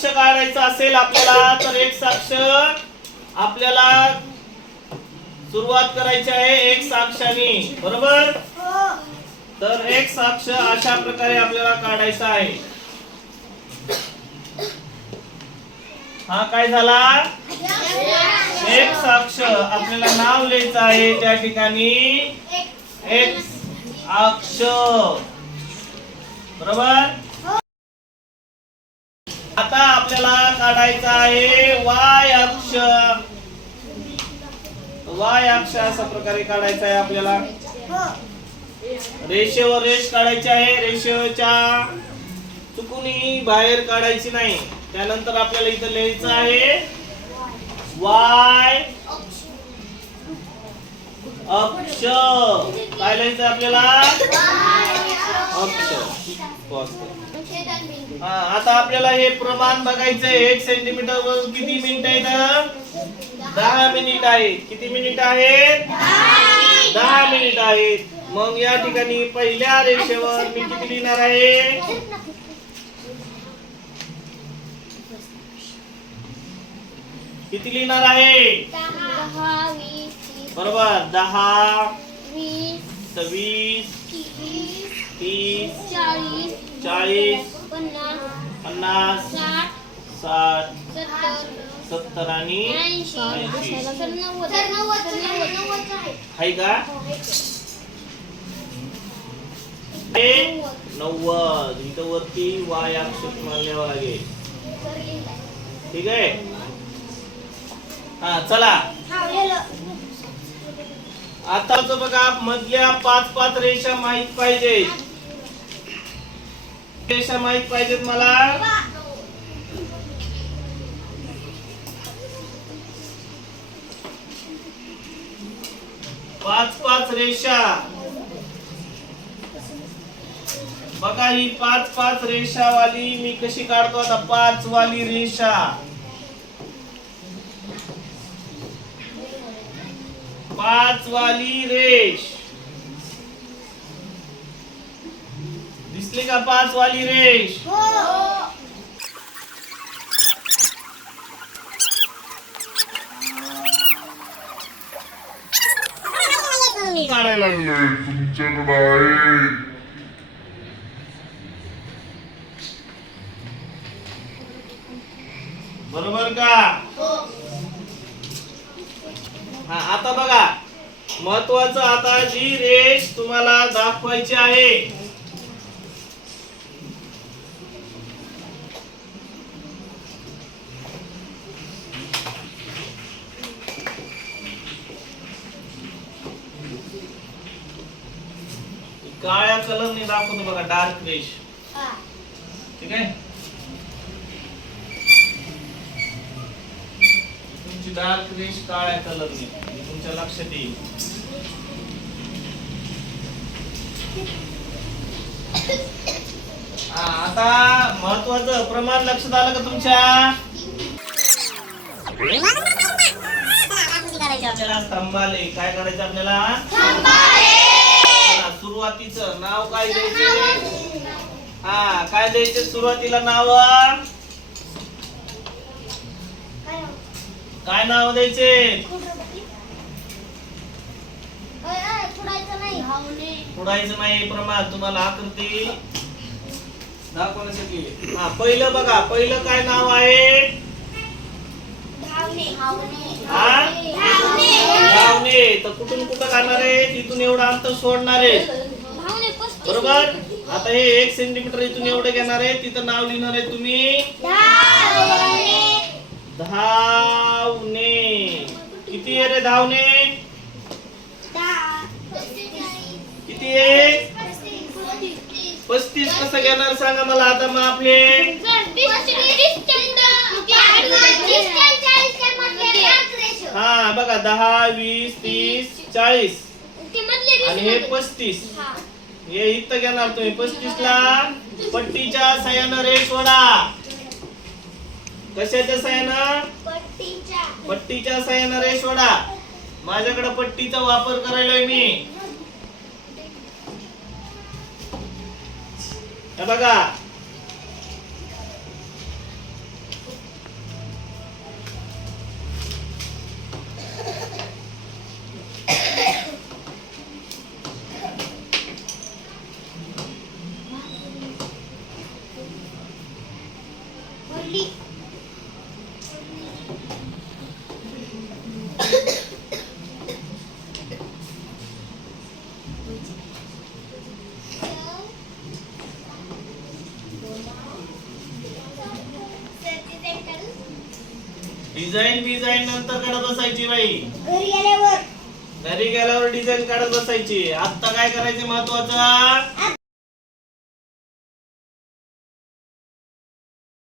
साक्ष काढायचं असेल आपल्याला तर एक साक्ष आपल्याला सुरुवात करायची आहे एक साक्षाने, बरोबर? तर एक साक्ष अशा प्रकारे आपल्याला काढायचा आहे. हा काय झाला? एक साक्ष. आपल्याला नाव लिहायचं आहे त्या ठिकाणी एक्स अक्ष, बरोबर? आता आपल्याला काढायचा आहे वाय अक्ष. वाय अक्ष अशा प्रकारे काढायचा आहे आपल्याला. रेषेवर रेष काढायची आहे. रेषेच्या चुकूनही बाहेर काढायची नाही. त्यानंतर आपल्याला इथं लिहायचं आहे वाय अक्ष. काय लिहायचं आपल्याला? अक्ष. आता आपल्याला हे प्रमाण बघायचंय. 1 सेंटीमीटर वर किती मिनिट आहेत? 10 मिनिट आहे. किती मिनिट आहेत? 10 मिनिट आहेत. मग या ठिकाणी पहिल्या रेषेवर मी किती लिहिणार आहे? किती लिहिणार आहे? 10, 20, बरोबर. 10, 20, 26, 30, 40, 40, 50, 50, 60, 70 आणि 80, 90 आहे का? 90. इथं वरती वाय अक्ष तुम्हाला लिहावं लागेल. ठीक आहे. हा चला आताच बघा मधल्या 5 रेषा माहित पाहिजे. रेषा माहित पाहिजेत मला. पाच रेषा बघा. ही 5 रेषा वाली मी कशी काढतो आता? 5 वाली रेषा. 5 वाली रेष दिसली का? 5 वाली रेष. काढायला तुमच्याकडे आहे. बरोबर का? हा आता बघा महत्वाचं. आता जी रेष तुम्हाला दाखवायची आहे काळ्या कलरने दाखवतो बघा. डार्क रेष. ठीक आहे. तुमची डार्क रेष काळ्या कलरने तुमच्या लक्षात येईल. आता महत्वाचं प्रमाण लक्षात आलं का तुमच्या? आपल्याला स्तंभाले. काय करायचं आपल्याला? सुरुवातीचं नाव काय द्यायचे? हा काय द्यायचे सुरुवातीला नाव? काय नाव द्यायचे? पुढायचं नाही. प्रमाण तुम्हाला आकृती दाखवण्यासाठी. हा पहिलं बघा. पहिलं काय नाव आहे? धावणे. तर कुठून कुठं करणार आहे? तिथून एवढं अंतर सोडणार आहे, बरोबर? आता हे 1 सेंटीमीटर इथून एवढं घेणार आहे. तिथं नाव लिहिणार आहे तुम्ही धावणे. किती आहे रे धावणे? किती आहे? 35. कसं घेणार सांगा मला आता? मग आपले हा बघा 10, 20, 30, 40 आणि हे 35. हे इथं घेणार तुम्ही. 35 ला पट्टीच्या साह्यानं रेष ओढा. कशाच्या साह्यानं? पट्टीच्या साह्यानं रेष ओढा. माझ्याकडे पट्टीचा वापर करायलोय मी. हे बघा डिझाईन नंतर काढत बसायची बाई. घरी गेल्यावर घरी गेल्यावर डिझाईन काढत बसायची. आता काय करायचे महत्वाचं?